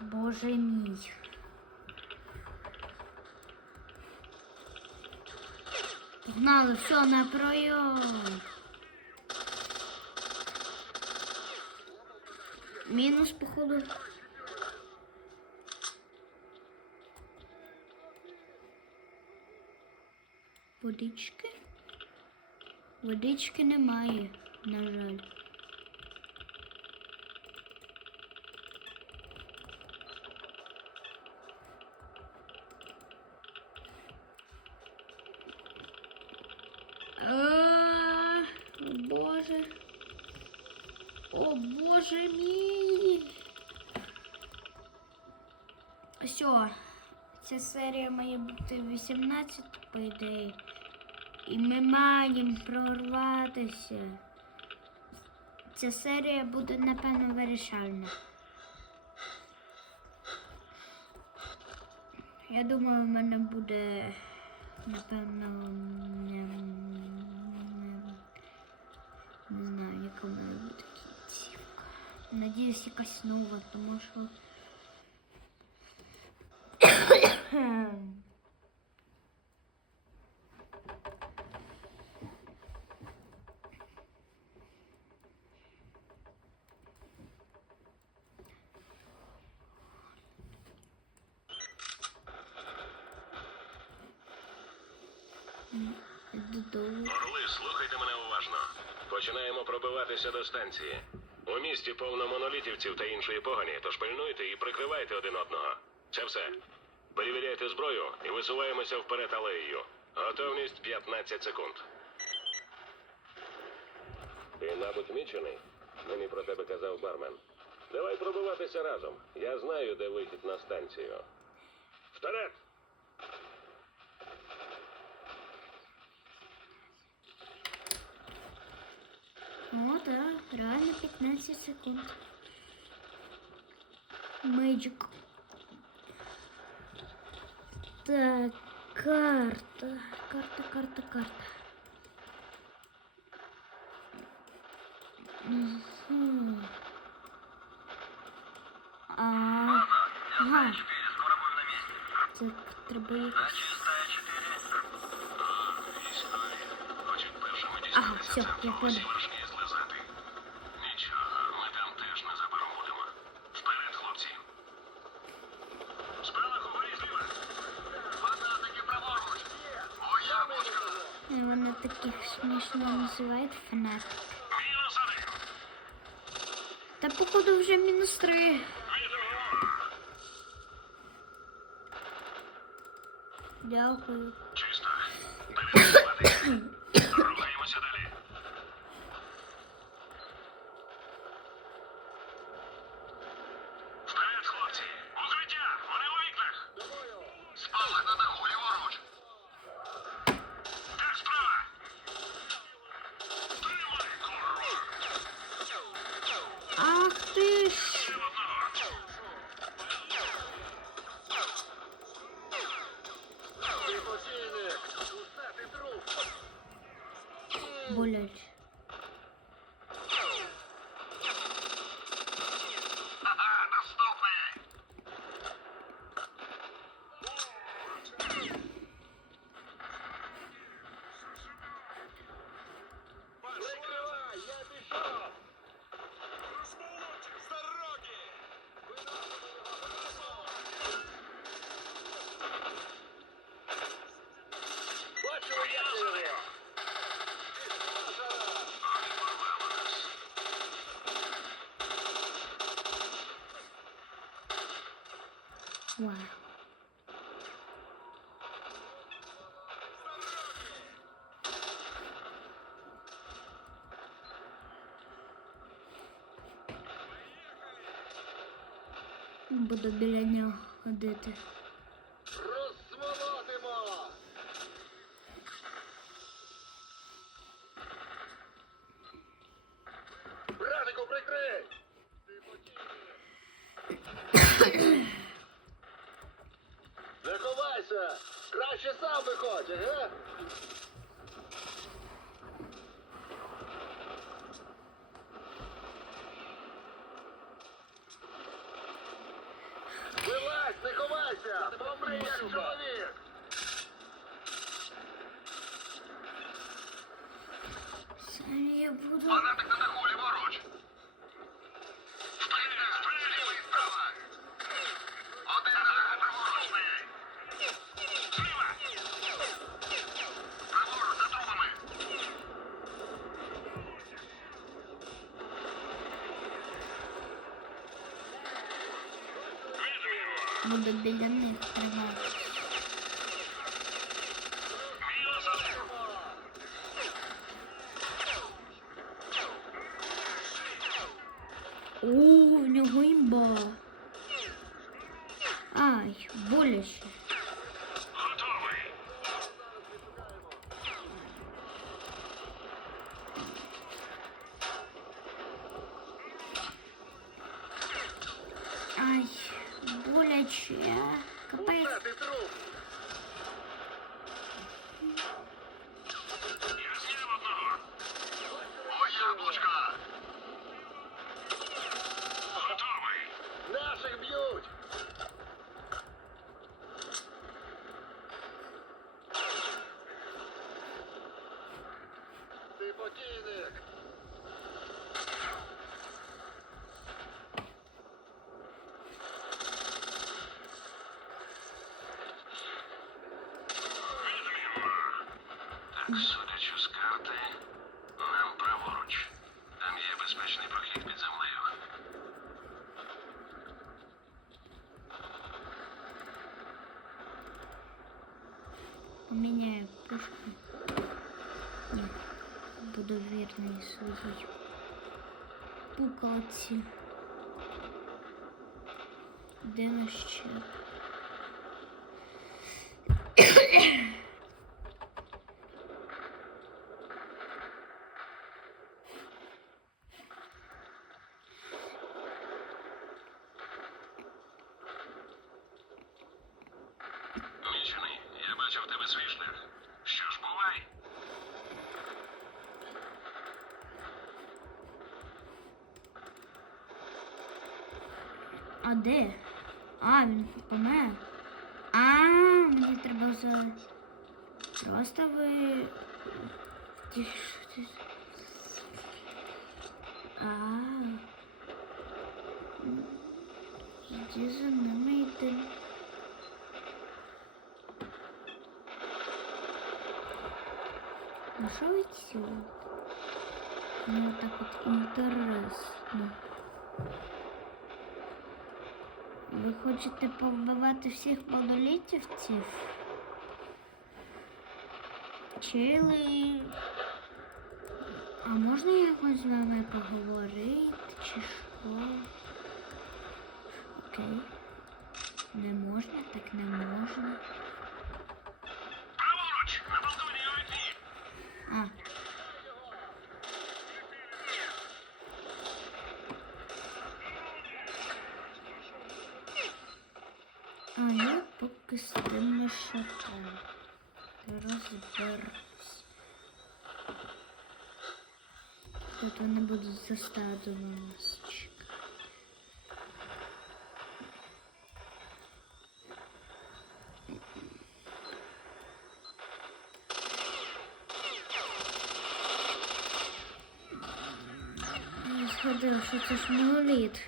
Боже мій. Погнали, все, на пройом. Мінус, походу. Водички? Водички немає, на жаль. А, Боже. О, Боже мій. Все. Ця серія має бути 18, по ідеї. І ми маємо прорватися. Ця серія буде, напевно, вирішальна. Я думаю, в мене буде, напевно, Надіюсь, якась нова, тому що. Додому. Орли, слухайте мене уважно. Починаємо пробиватися до станції. У місті повно монолітівців та іншої погані, тож пильнуйте і прикривайте один одного. Це все. Перевіряйте зброю і висуваємося вперед алеєю. Готовність 15 секунд. Ти, мабуть, мічений? Мені про тебе казав бармен. Давай пробиватися разом. Я знаю, де вихід на станцію. Вперед! О, да, реально 15 секунд. Мэджик. Так, карта. Карта, карта, карта. Мгм. А, ага. Так, треба Ага, все, я понял. Таких смішно називають фанат. Та походу вже мінус три. Дякую. Вау. Буду біля нього ходити. Не! Краще сам виходь, ге? Вилазь, не ховайся! Помри, як чоловік! Я буду. Фанатик на даху, Буду біля них тримати. О, в нього імба. Ай, боляче. Капець. Це ти труп! Я зняв одного. О, яблучка! Готовий. Наших б'ють! Ти покійник! Так, судячи з карти, нам праворуч. Там є безпечний прохід під землею. Поміняю пушку. Ні, буду вірний своїй пукалці. Де наш чеп? Мічений, я бачив в тебе свій шлях. Що ж, бувай. А де? А, він помер. А, мені треба за. Просто ви. А. Іди за нами йди. Ну що ви цілуєте? Мені так от інтересно. Ви хочете повбивати всіх монолітівців? Чили. А можна якось з вами поговорити чи що? Окей. Не можна, так не можна. А. А я поки з тим не шатаю. Розберусь. Тут вони будуть за стадом нас чекати. Я згадала, що це ж моноліт.